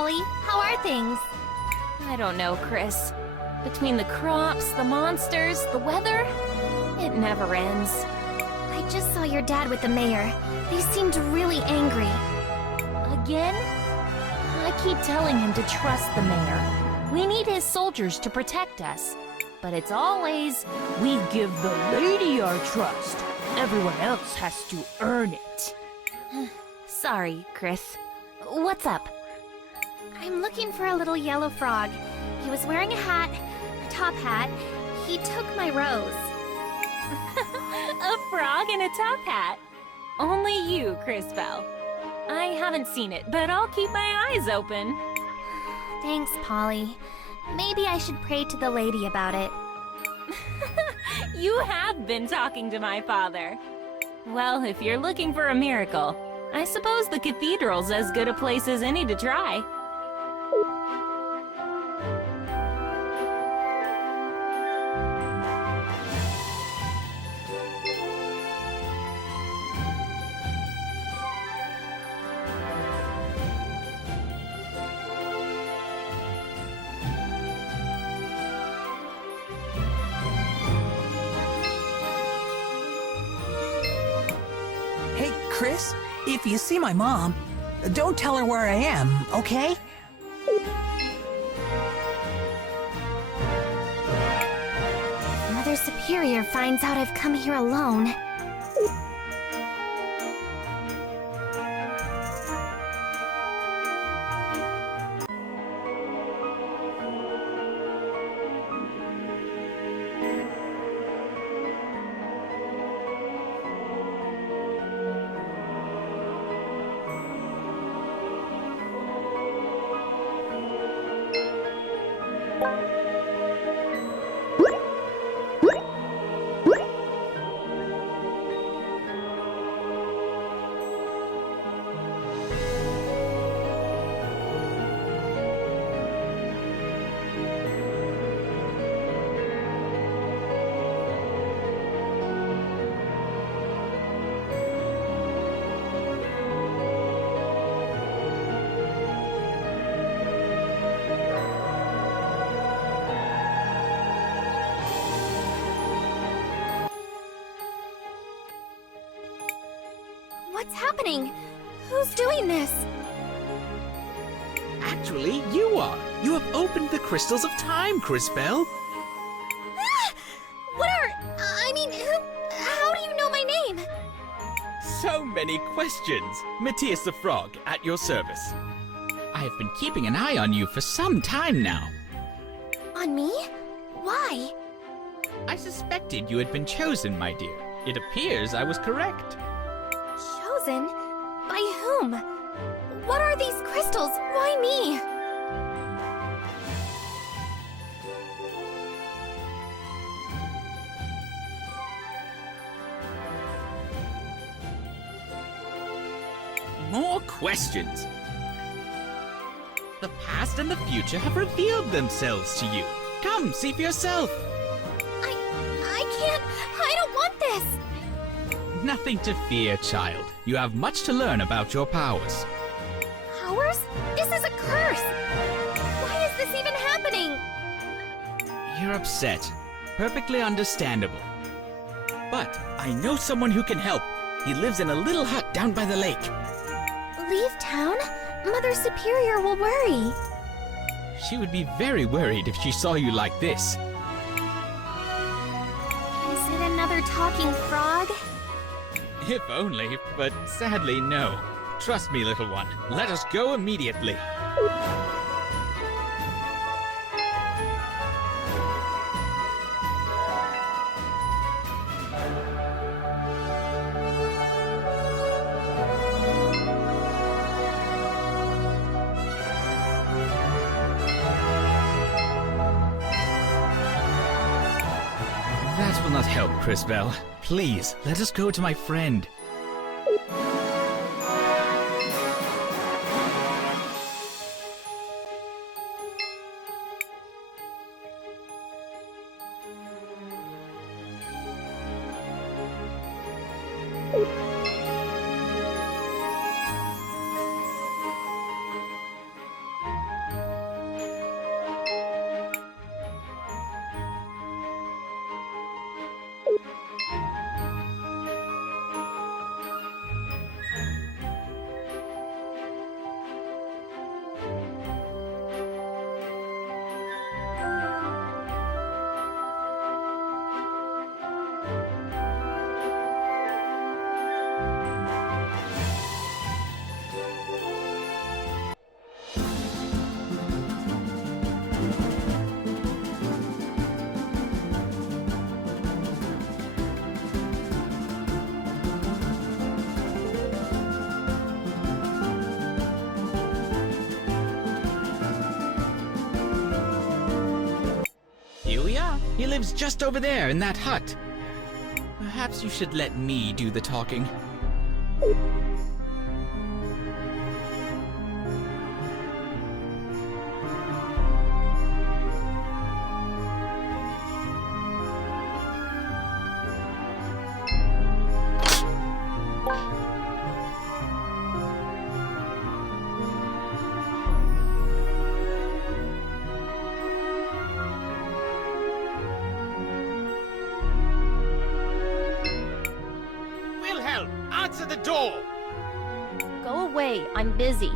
Polly. How are things? I don't know, Cris. Between the crops, the monsters, the weather, it never ends. I just saw your dad with the mayor. They seemed really angry. Again? I keep telling him to trust the mayor. We need his soldiers to protect us. But it's always, we give the lady our trust. Everyone else has to earn it. Sorry, Cris. What's up? I'm looking for a little yellow frog. He was wearing a hat, a top hat. He took my rose. A frog in a top hat. Only you, Cris Bell. I haven't seen it, but I'll keep my eyes open. Thanks, Polly. Maybe I should pray to the lady about it. You have been talking to my father. Well, if you're looking for a miracle, I suppose the cathedral's as good a place as any to try. Hey, Cris, if you see my mom, don't tell her where I am, okay? Mother Superior finds out I've come here alone. What's happening? Who's doing this? Actually, you are. You have opened the crystals of time, Cris Bell. Ah! How do you know my name? So many questions. Matthias the Frog, at your service. I have been keeping an eye on you for some time now. On me? Why? I suspected you had been chosen, my dear. It appears I was correct. Chosen? By whom? What are these crystals? Why me? More questions. The past and the future have revealed themselves to you. Come, see for yourself. I can't. I don't want this. Nothing to fear, child. You have much to learn about your powers. Powers? This is a curse. Why is this even happening? You're upset. Perfectly understandable. But I know someone who can help. He lives in a little hut down by the lake. Leave town? Mother Superior will worry. She would be very worried if she saw you like this. Is it another talking frog? If only, but sadly no. Trust me, little one. Let us go immediately. That will not help, Cris Bell. Please, let us go to my friend. He lives just over there in that hut. Perhaps you should let me do the talking. Answer the door! Go away, I'm busy.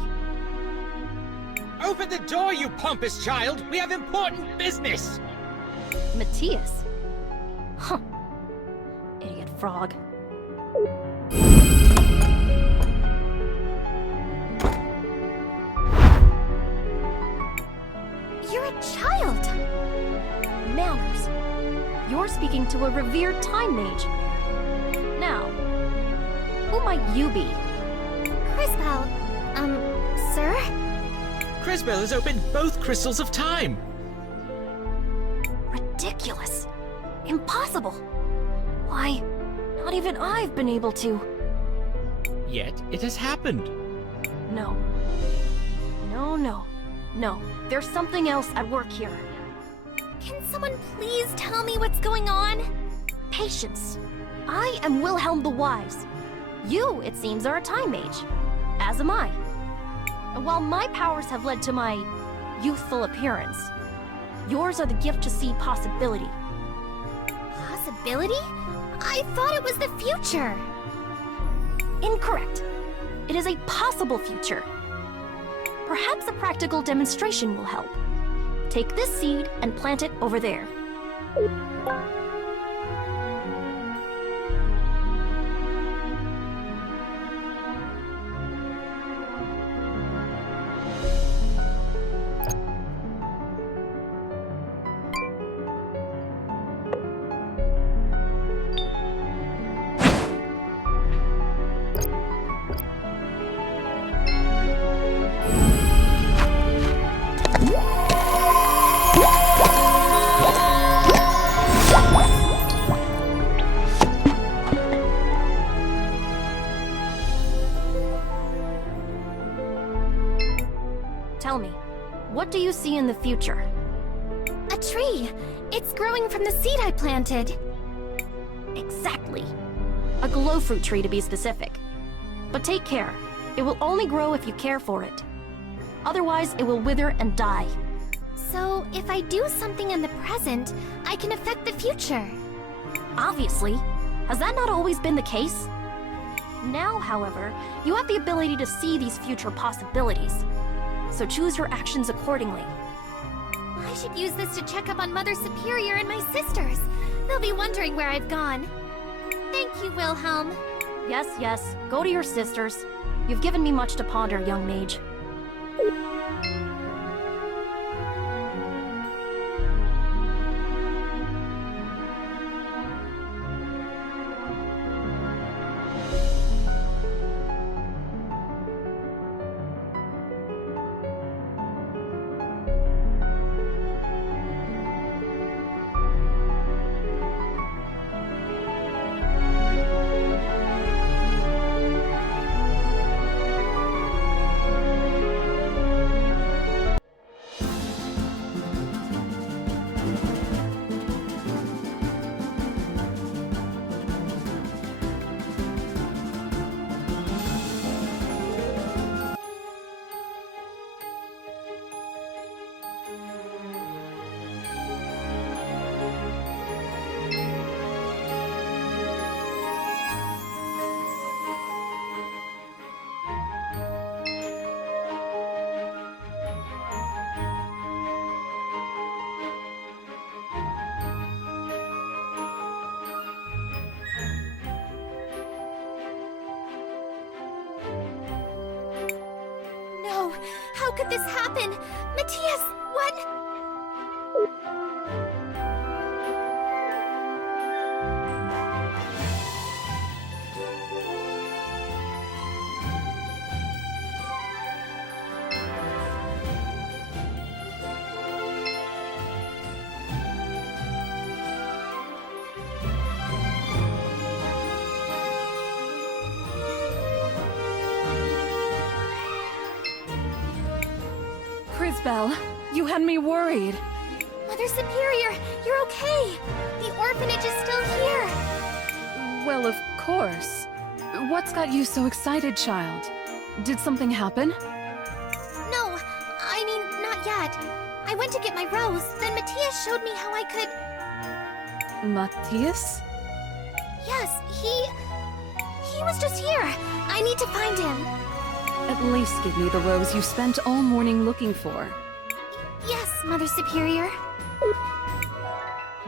Open the door, you pompous child! We have important business! Matthias? Huh. Idiot frog. You're a child! Manners. You're speaking to a revered time mage. Now, who might you be? Crisbell, sir? Crisbell has opened both crystals of time. Ridiculous. Impossible. Why, not even I've been able to. Yet it has happened. No. No. There's something else at work here. Can someone please tell me what's going on? Patience. I am Wilhelm the Wise. You, it seems, are a time mage. As am I. And while my powers have led to my youthful appearance, yours are the gift to see possibility. Possibility? I thought it was the future. Incorrect. It is a possible future. Perhaps a practical demonstration will help. Take this seed and plant it over there. Tell me, what do you see in the future? A tree. It's growing from the seed I planted. Exactly. A glow fruit tree to be specific. But take care. It will only grow if you care for it. Otherwise, it will wither and die. So, if I do something in the present, I can affect the future. Obviously. Has that not always been the case? Now, however, you have the ability to see these future possibilities. So choose your actions accordingly. I should use this to check up on Mother Superior and my sisters. They'll be wondering where I've gone. Thank you, Wilhelm. Yes, go to your sisters. You've given me much to ponder, young mage. No, how could this happen? Matthias, what? Belle. You had me worried. Mother Superior, you're okay. The orphanage is still here. Well, of course. What's got you so excited, child? Did something happen? No, I mean, not yet. I went to get my rose, then Matthias showed me how I could... Matthias? Yes, he was just here. I need to find him. At least give me the rose you spent all morning looking for. Yes, Mother Superior.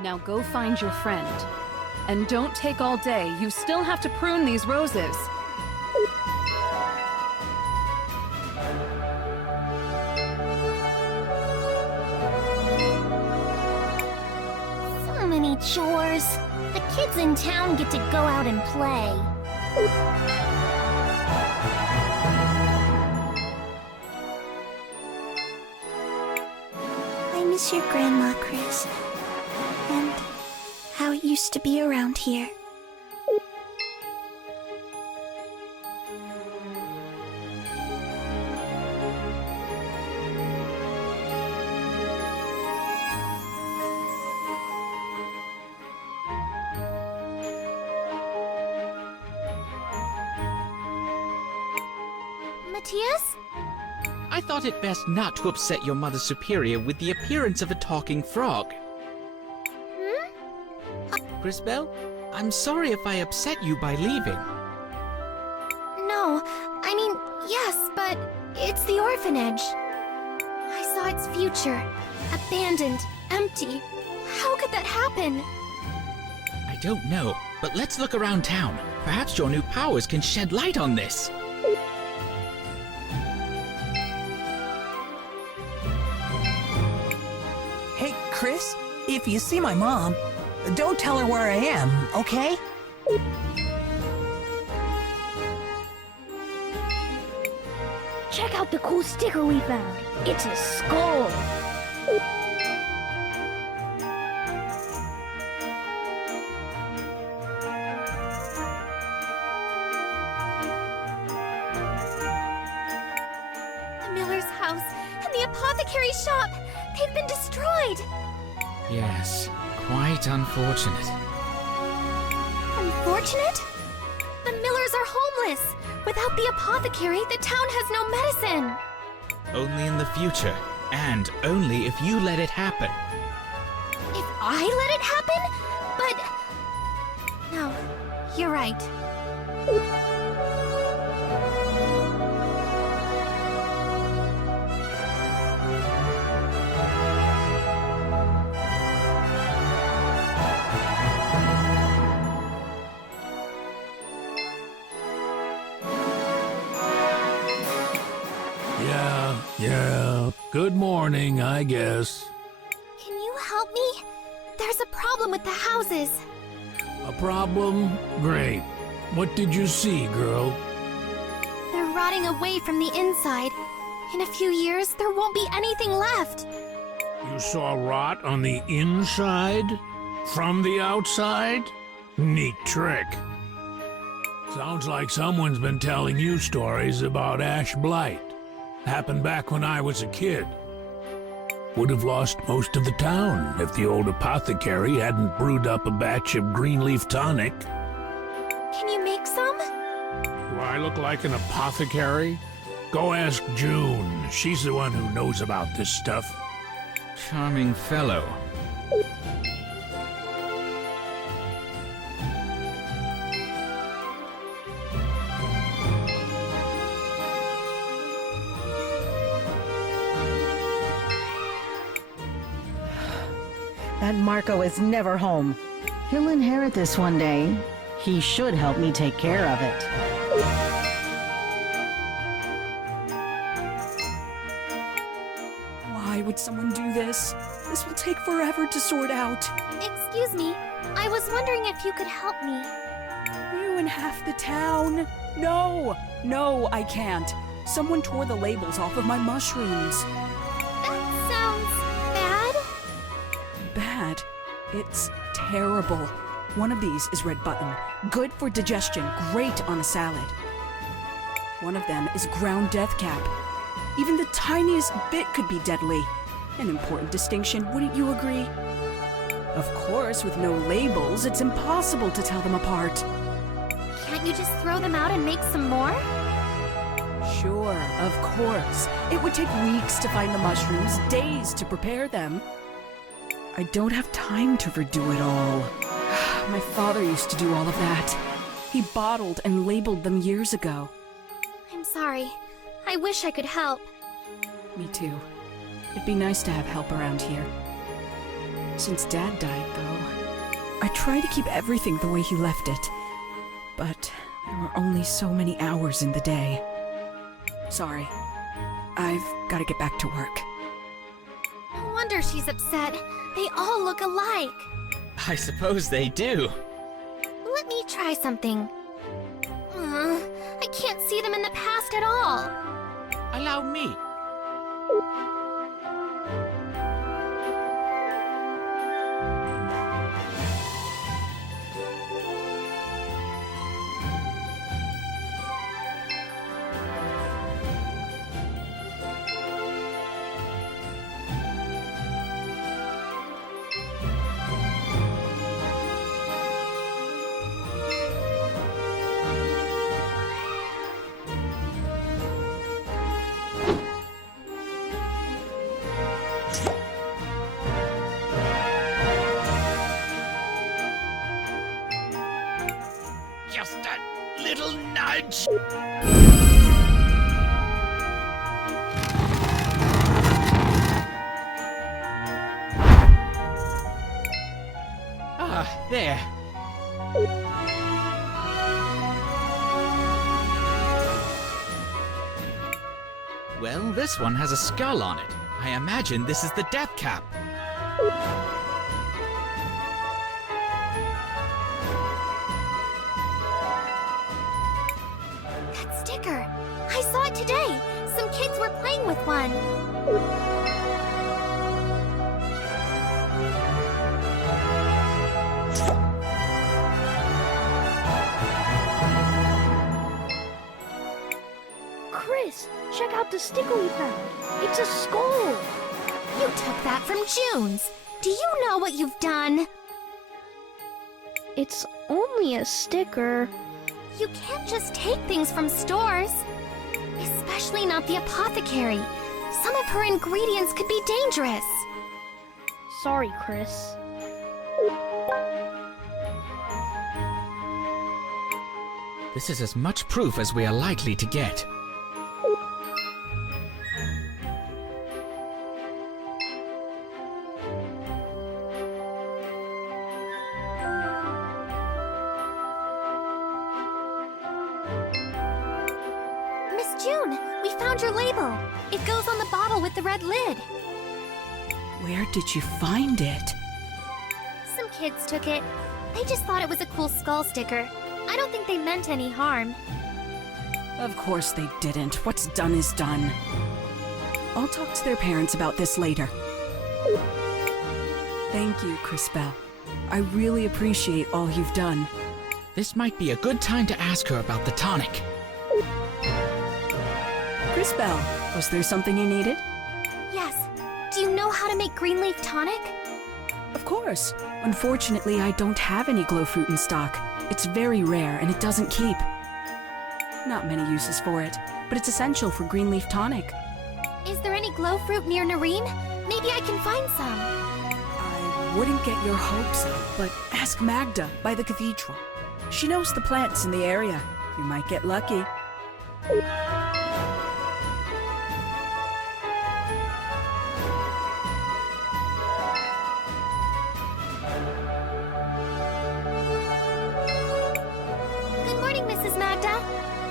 Now go find your friend. And don't take all day. You still have to prune these roses. So many chores. The kids in town get to go out and play. I miss your grandma, Cris. And how it used to be around here. Matthias? I thought it best not to upset your Mother Superior with the appearance of a talking frog. Crisbel, I'm sorry if I upset you by leaving. No, I mean, yes, but it's the orphanage. I saw its future. Abandoned, empty. How could that happen? I don't know, but let's look around town. Perhaps your new powers can shed light on this. Hey, Cris, if you see my mom, don't tell her where I am, okay? Check out the cool sticker we found. It's a skull. The miller's house and the apothecary shop. They've been destroyed. Yes, quite unfortunate. Unfortunate? The millers are homeless. Without the apothecary, the town has no medicine. Only in the future, and only if you let it happen. If I let it happen? But... No, you're right. Yeah. Good morning, I guess. Can you help me? There's a problem with the houses. A problem? Great. What did you see, girl? They're rotting away from the inside. In a few years, there won't be anything left. You saw rot on the inside? From the outside? Neat trick. Sounds like someone's been telling you stories about ash blight. Happened back when I was a kid. Would have lost most of the town if the old apothecary hadn't brewed up a batch of green leaf tonic. Can you make some? Do I look like an apothecary? Go ask June. She's the one who knows about this stuff. Charming fellow. That Marco is never home. He'll inherit this one day. He should help me take care of it. Why would someone do this? This will take forever to sort out. Excuse me. I was wondering if you could help me. Ruin half the town. No, I can't. Someone tore the labels off of my mushrooms. That sounds bad. Bad? It's terrible. One of these is red button. Good for digestion, great on a salad. One of them is ground death cap. Even the tiniest bit could be deadly. An important distinction, wouldn't you agree? Of course, with no labels, it's impossible to tell them apart. Can't you just throw them out and make some more? Sure, of course. It would take weeks to find the mushrooms, days to prepare them. I don't have time to redo it all. My father used to do all of that. He bottled and labeled them years ago. I'm sorry. I wish I could help. Me too. It'd be nice to have help around here. Since Dad died, though, I try to keep everything the way he left it. But there were only so many hours in the day. Sorry. I've got to get back to work. No wonder she's upset. They all look alike. I suppose they do. Let me try something. I can't see them in the past at all. Allow me. Just a little nudge. Ah, there. Well, this one has a skull on it. I imagine this is the death cap. That sticker! I saw it today! Some kids were playing with one. Cris, check out the sticker we found. It's a skull. You took that from June's. Do you know what you've done? It's only a sticker. You can't just take things from stores. Especially not the apothecary. Some of her ingredients could be dangerous. Sorry, Cris. This is as much proof as we are likely to get. Miss June, we found your label. It goes on the bottle with the red lid. Where did you find it? Some kids took it. They just thought it was a cool skull sticker. I don't think they meant any harm. Of course they didn't. What's done is done. I'll talk to their parents about this later. Thank you, Cris Bell. I really appreciate all you've done. This might be a good time to ask her about the tonic. Cris Bell, was there something you needed? Yes. Do you know how to make green leaf tonic? Of course. Unfortunately, I don't have any glow fruit in stock. It's very rare and it doesn't keep. Not many uses for it, but it's essential for green leaf tonic. Is there any glow fruit near Nareen? Maybe I can find some. I wouldn't get your hopes up, but ask Magda by the cathedral. She knows the plants in the area. You might get lucky. Good morning, Mrs. Magda.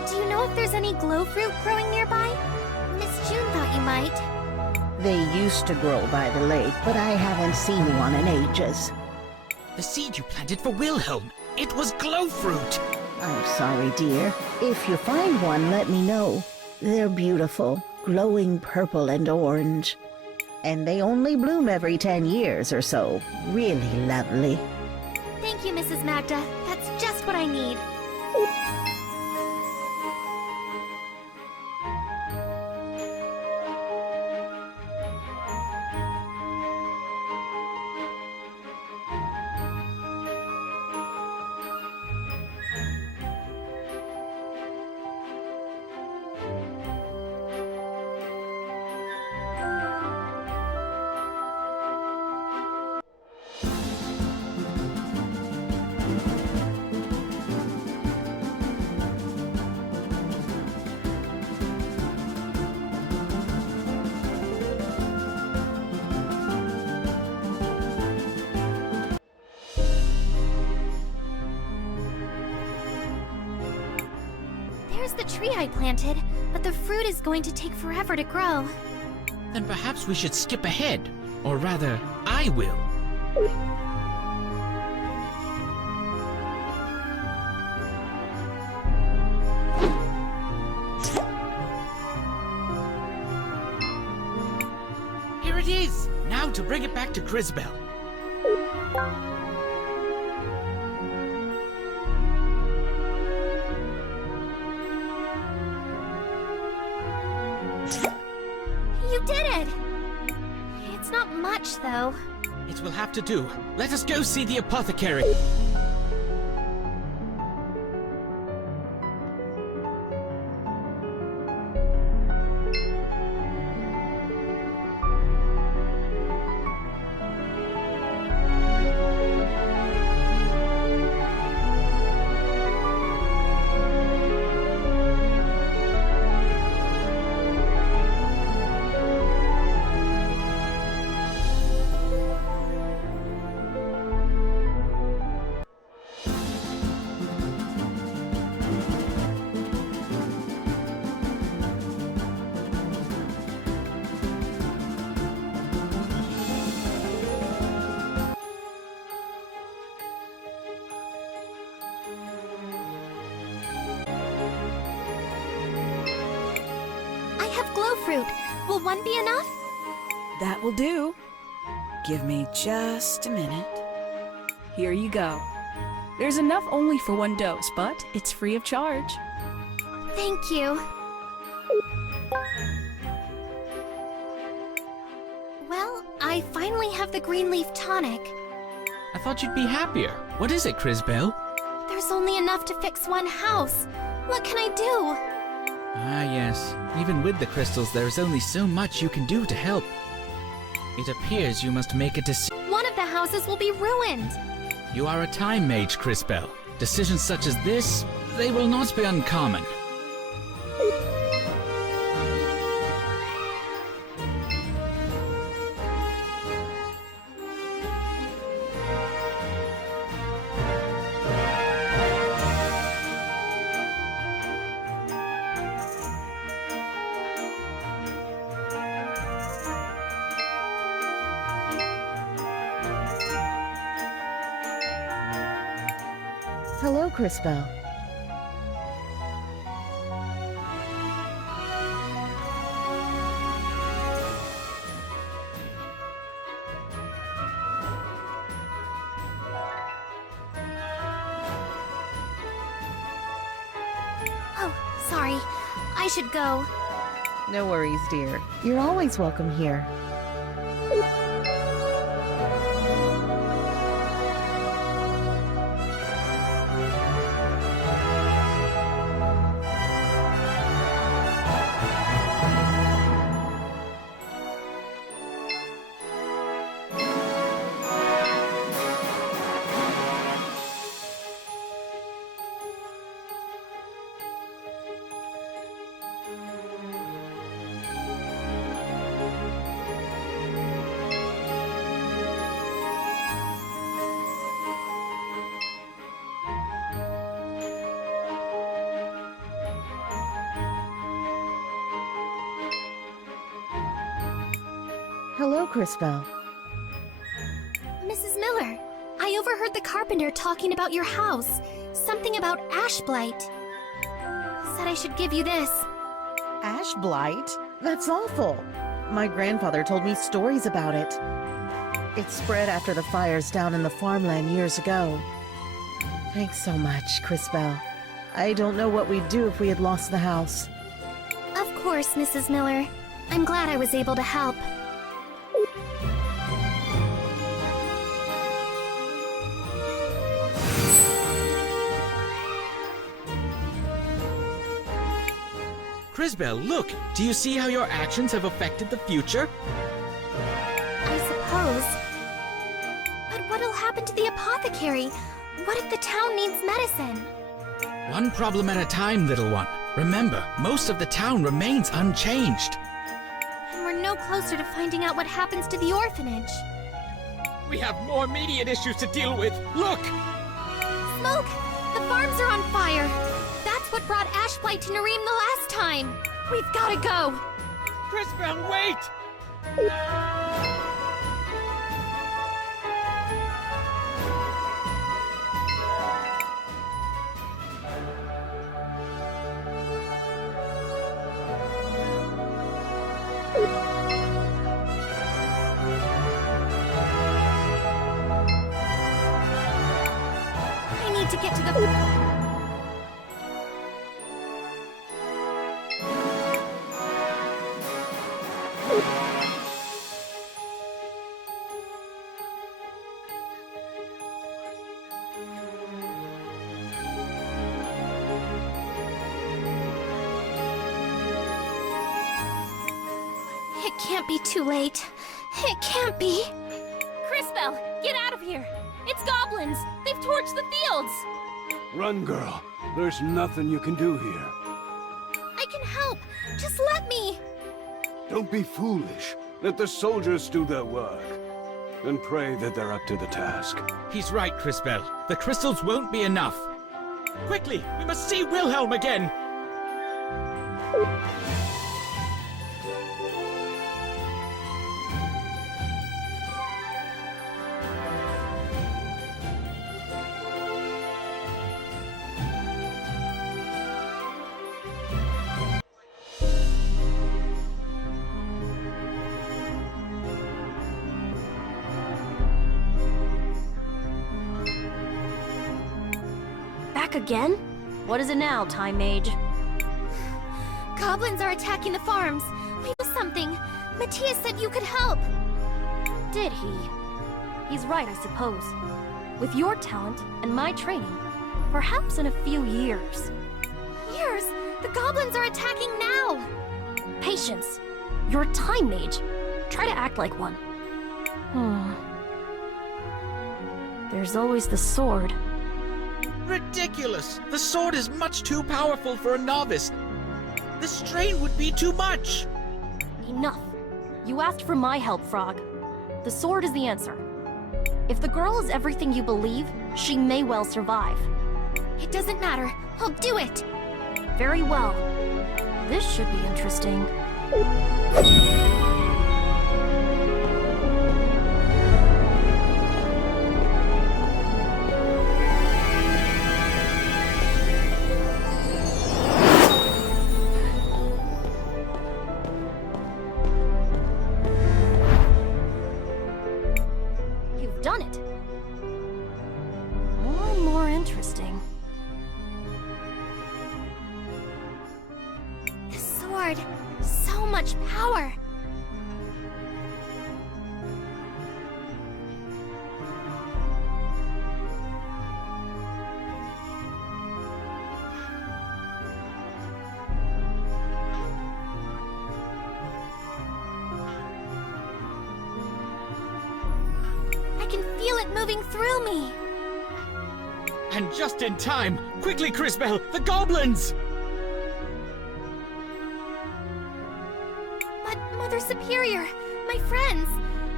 Do you know if there's any glow fruit growing nearby? Miss June thought you might. They used to grow by the lake, but I haven't seen one in ages. The seed you planted for Wilhelm. It was glow fruit. I'm sorry, dear. If you find one, let me know. They're beautiful, glowing purple and orange. And they only bloom every 10 years or so. Really lovely. Thank you, Mrs. Magda. That's just what I need. the tree I planted, but the fruit is going to take forever to grow. Then perhaps we should skip ahead. Or rather, I will. Here it is! Now to bring it back to Crisbell. You did it! It's not much, though. It will have to do. Let us go see the apothecary. Glow fruit. Will one be enough? That will do. Give me just a minute. Here you go. There's enough only for one dose, but it's free of charge. Thank you. Well, I finally have the green leaf tonic. I thought you'd be happier. What is it, Crisbell? There's only enough to fix one house. What can I do? Ah, yes. Even with the crystals, there is only so much you can do to help. It appears you must make a decision. One of the houses will be ruined. You are a time mage, Crisbell. Decisions such as this, they will not be uncommon. Hello, Crisbell. Oh, sorry. I should go. No worries, dear. You're always welcome here. Hello, Crisbell. Mrs. Miller, I overheard the carpenter talking about your house. Something about ash blight. Said I should give you this. Ash blight? That's awful. My grandfather told me stories about it. It spread after the fires down in the farmland years ago. Thanks so much, Crisbell. I don't know what we'd do if we had lost the house. Of course, Mrs. Miller. I'm glad I was able to help. Crisbell, look! Do you see how your actions have affected the future? I suppose. But what'll happen to the apothecary? What if the town needs medicine? One problem at a time, little one. Remember, most of the town remains unchanged. And we're no closer to finding out what happens to the orphanage. We have more immediate issues to deal with. Look! Smoke! The farms are on fire! That's what brought Ashblight to Nareem the last time. We've gotta go. Crisbell, wait! I need to get to the... It can't be too late. It can't be. Crisbell, get out of here! It's goblins! They've torched the fields! Run, girl. There's nothing you can do here. I can help. Just let me. Don't be foolish. Let the soldiers do their work. And pray that they're up to the task. He's right, Crisbell. The crystals won't be enough. Quickly, we must see Wilhelm again! Back again? What is it now, Time Mage? Goblins are attacking the farms. We know something. Matthias said you could help. Did he? He's right, I suppose. With your talent and my training, perhaps in a few years. Years? The goblins are attacking now. Patience. You're a time mage. Try to act like one. There's always the sword. Ridiculous! The sword is much too powerful for a novice. The strain would be too much. Enough. You asked for my help, Frog. The sword is the answer. If the girl is everything you believe, she may well survive. It doesn't matter. I'll do it. Very well. This should be interesting. You've done it. More and more interesting. The sword. So much power. I can feel it moving through me. And just in time! Quickly, Crisbell! The goblins! But Mother Superior, my friends,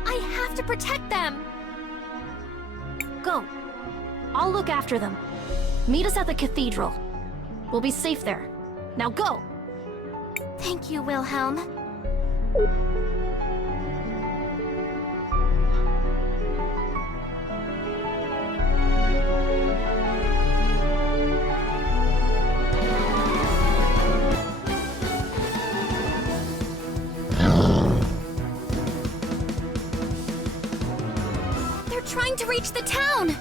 I have to protect them. Go. I'll look after them. Meet us at the cathedral. We'll be safe there. Now go! Thank you, Wilhelm. They're trying to reach the town!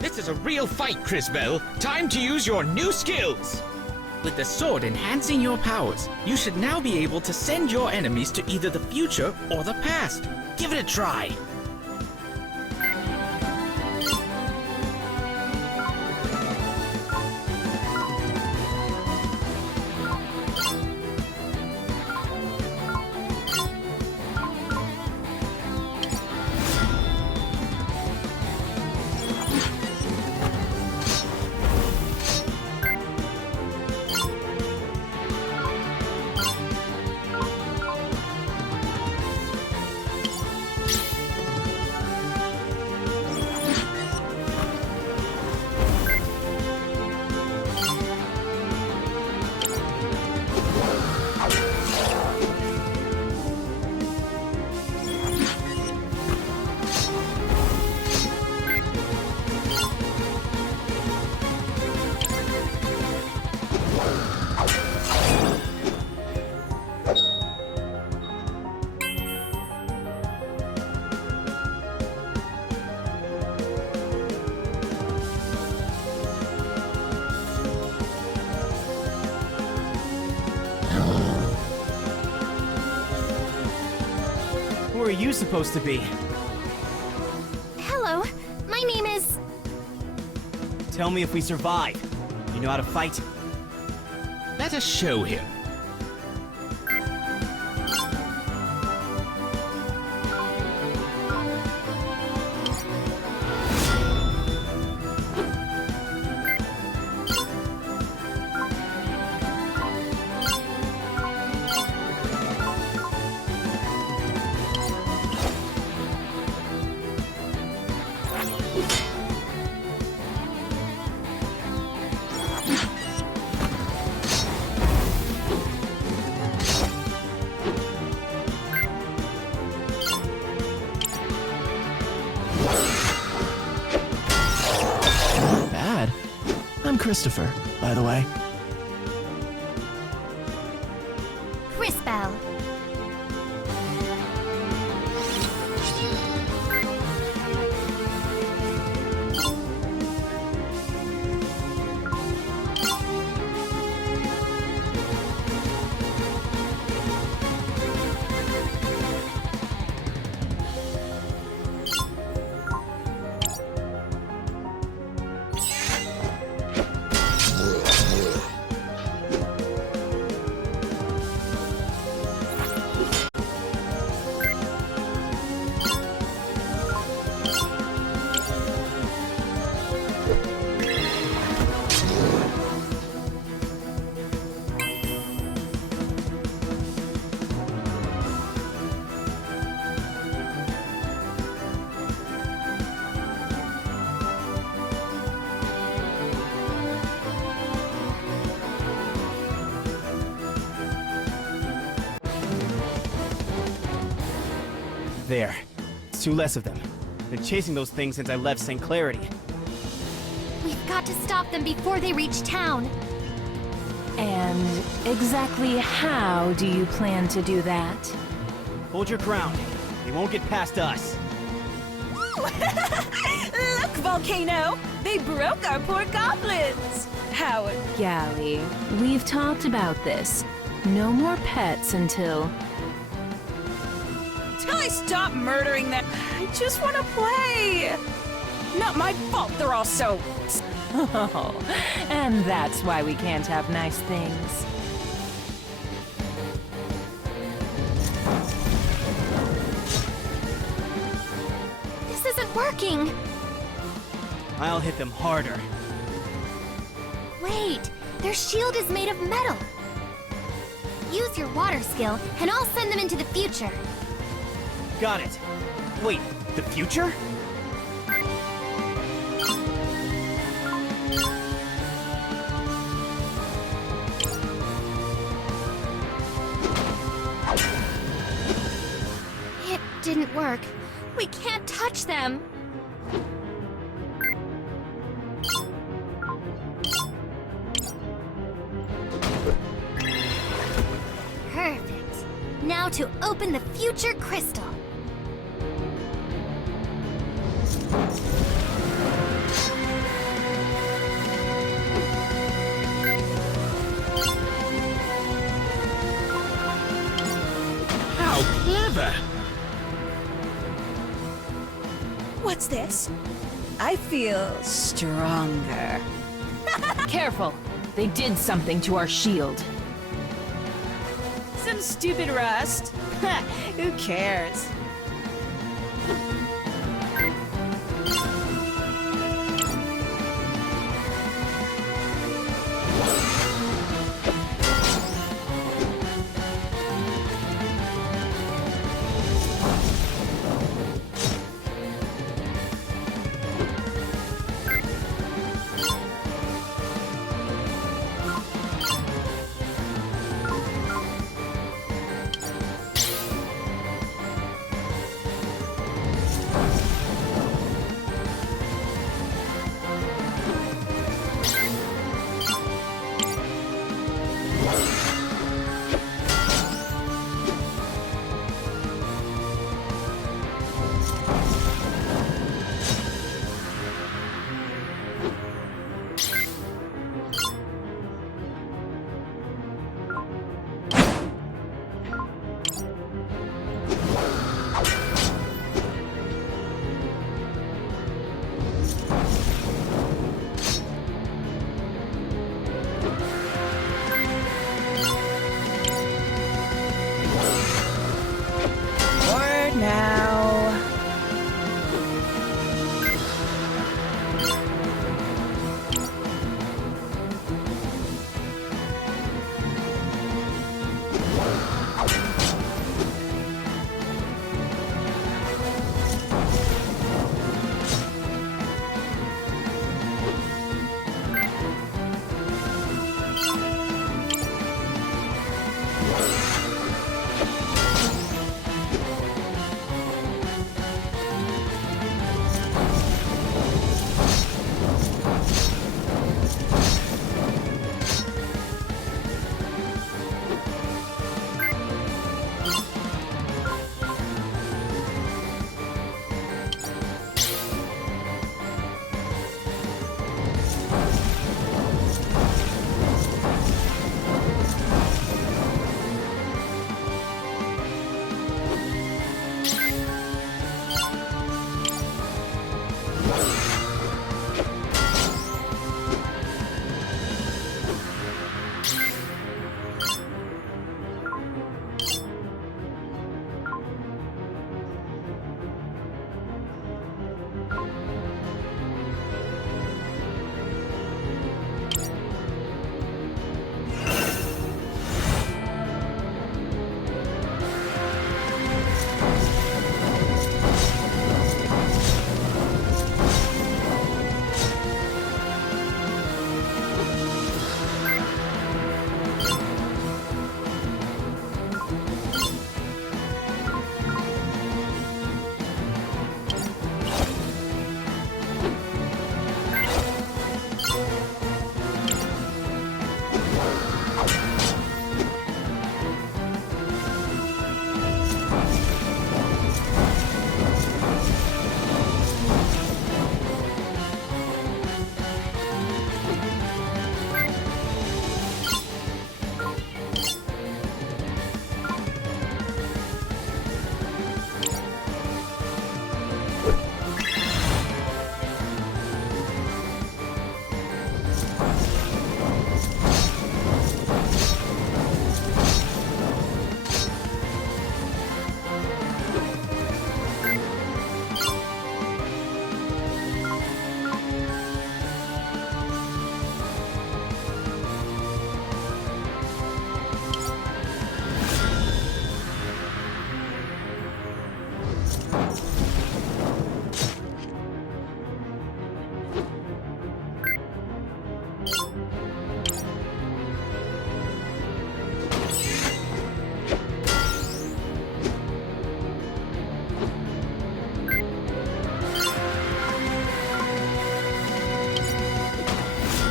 This is a real fight, Crisbell. Time to use your new skills! With the sword enhancing your powers, you should now be able to send your enemies to either the future or the past. Give it a try! Who are you supposed to be? Hello, my name is... Tell me if we survive. You know how to fight? Let us show him. Bad. I'm Christopher, by the way. Cris Bell. There. 2 less of them. Been chasing those things since I left St. Clarity. We've got to stop them before they reach town. And exactly how do you plan to do that? Hold your ground. They won't get past us. Look, Volcano! They broke our poor goblins! How... Gally, we've talked about this. No more pets until... Till I stop murdering them! I just want to play! Not my fault they're all so... Oh, and that's why we can't have nice things. This isn't working. I'll hit them harder. Wait, their shield is made of metal. Use your water skill, and I'll send them into the future. Got it. Wait, the future? It didn't work. We can't touch them. Perfect. Now to open the future crystal. How clever! What's this? I feel stronger. Careful! They did something to our shield. Some stupid rust. Who cares?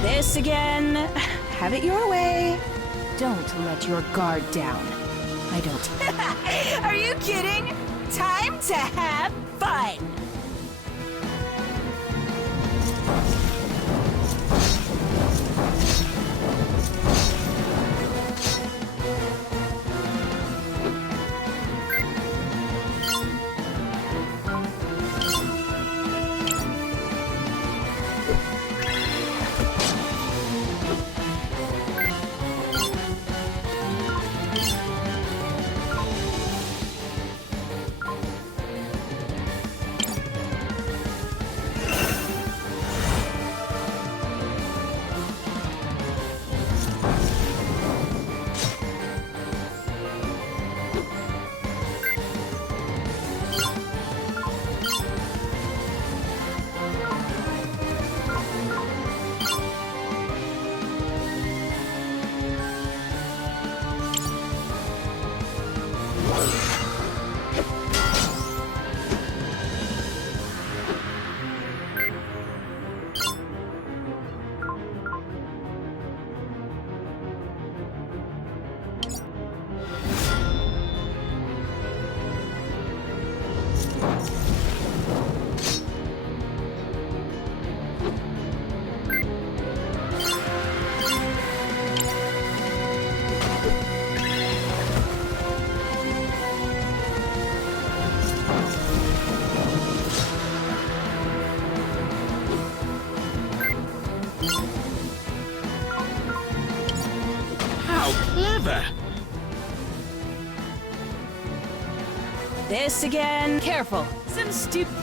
This again. Have it your way. Don't let your guard down. I don't. Are you kidding? Time to have fun! Clever. This again. Careful. Some stupid.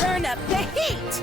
Turn up the heat!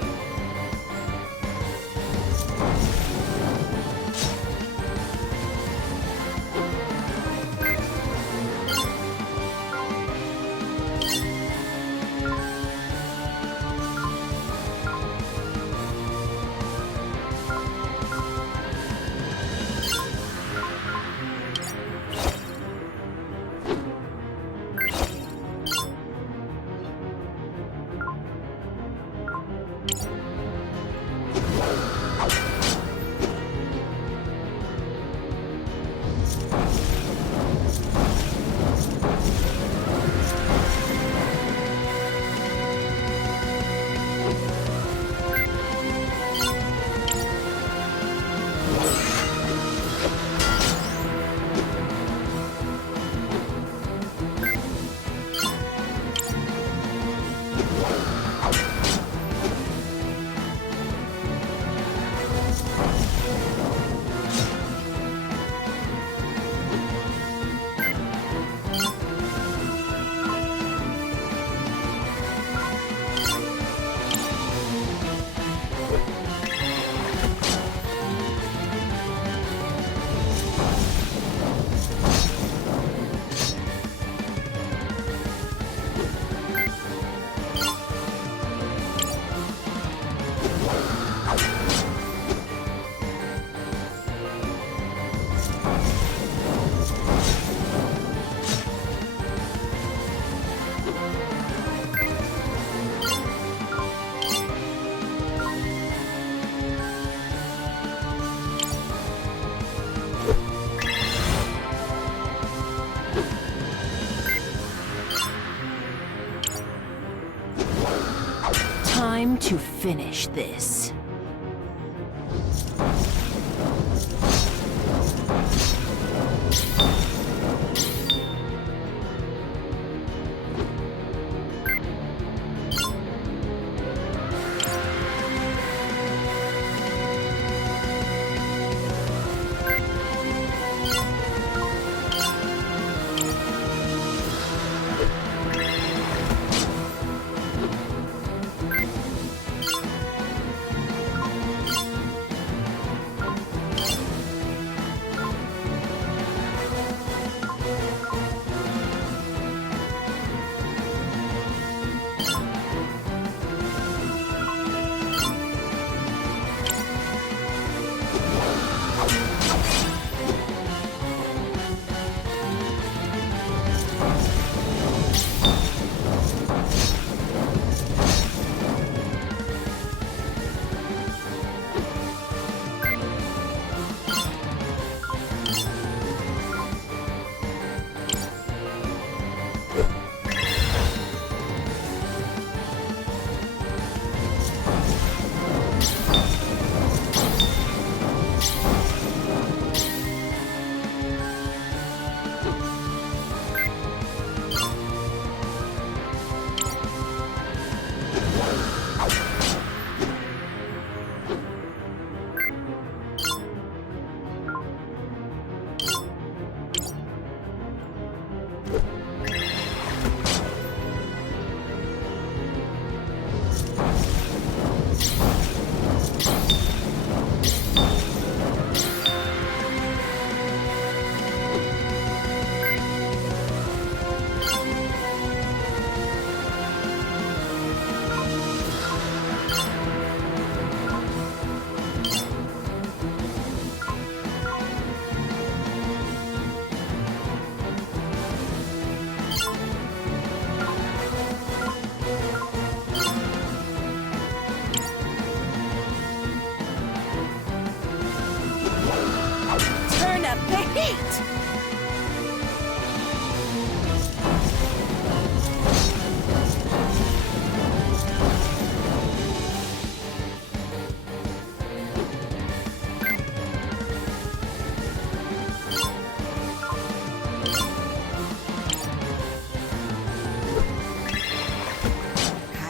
Time to finish this.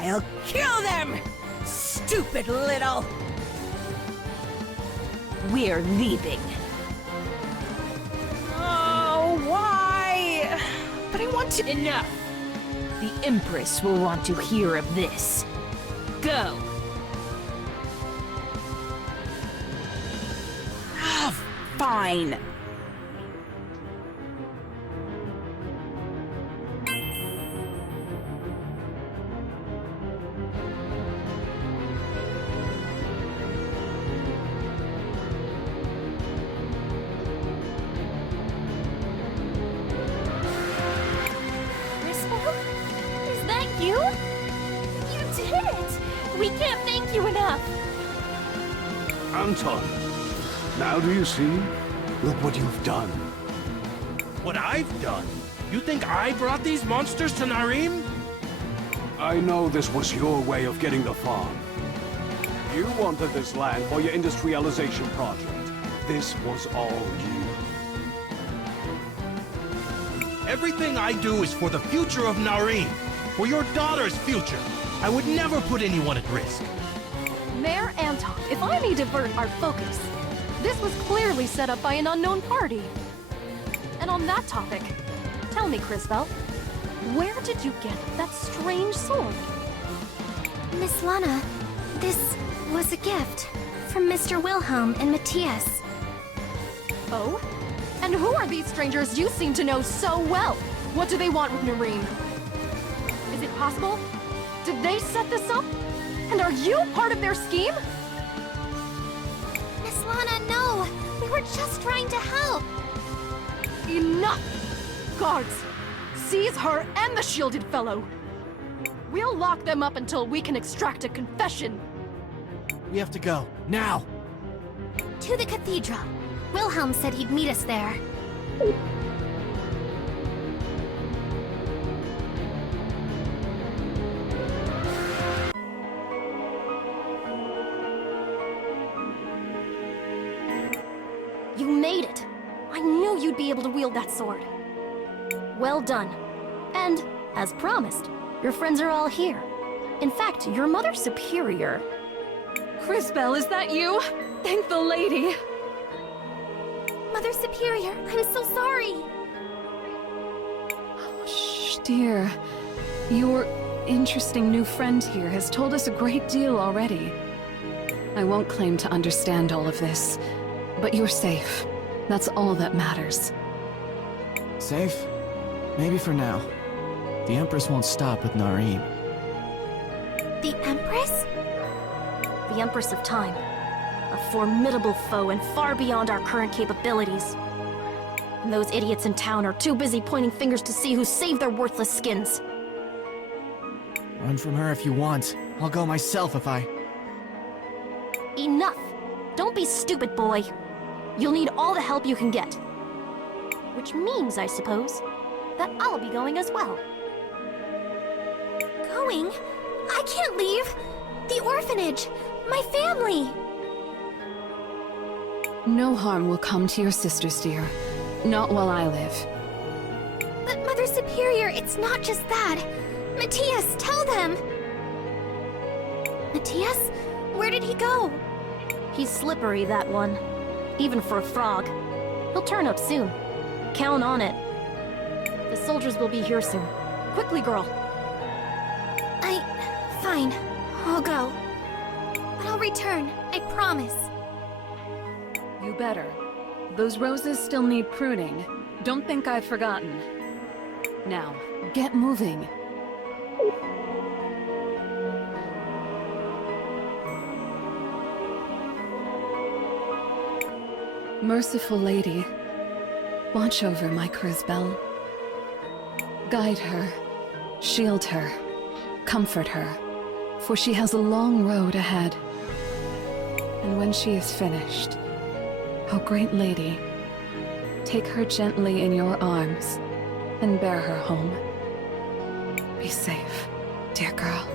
I'll kill them! Stupid little... We're leaving. Oh, why? But I want to... Enough! The Empress will want to hear of this. Go! Oh, fine. Is that you? You did it! We can't thank you enough! Anton, now do you see? Look what you've done. What I've done? You think I brought these monsters to Narim? I know this was your way of getting the farm. You wanted this land for your industrialization project. This was all you. Everything I do is for the future of Narim. For your daughter's future. I would never put anyone at risk. Mayor Anton, if I may divert our focus, this was clearly set up by an unknown party. And on that topic, tell me, Cris Tales, where did you get that strange sword? Miss Lana, this was a gift from Mr. Wilhelm and Matthias. Oh? And who are these strangers you seem to know so well? What do they want with Narim? Is it possible? Did they set this up? And are you part of their scheme? Miss Lana, no! We were just trying to help! Enough! Guards, seize her and the shielded fellow! We'll lock them up until we can extract a confession! We have to go, now! To the cathedral. Wilhelm said he'd meet us there. You made it! I knew you'd be able to wield that sword. Well done. And, as promised, your friends are all here. In fact, your Mother Superior... Cris Tales, is that you? Thank the lady! Mother Superior, I'm so sorry! Shh, dear. Your interesting new friend here has told us a great deal already. I won't claim to understand all of this, but you're safe. That's all that matters. Safe? Maybe for now. The Empress won't stop with Narim. The Empress? The Empress of Time. A formidable foe and far beyond our current capabilities. And those idiots in town are too busy pointing fingers to see who saved their worthless skins. Run from her if you want. I'll go myself if I... Enough! Don't be stupid, boy. You'll need all the help you can get. Which means, I suppose, that I'll be going as well. Going? I can't leave! The orphanage! My family! No harm will come to your sisters, dear. Not while I live. But Mother Superior, it's not just that. Matthias, tell them! Matthias? Where did he go? He's slippery, that one. Even for a frog. He'll turn up soon. Count on it. The soldiers will be here soon. Quickly, girl. Fine. I'll go. But I'll return, I promise. You better. Those roses still need pruning. Don't think I've forgotten. Now, get moving. Merciful Lady, watch over my Crisbel. Guide her, shield her, comfort her, for she has a long road ahead. And when she is finished, O great lady, take her gently in your arms and bear her home. Be safe, dear girl.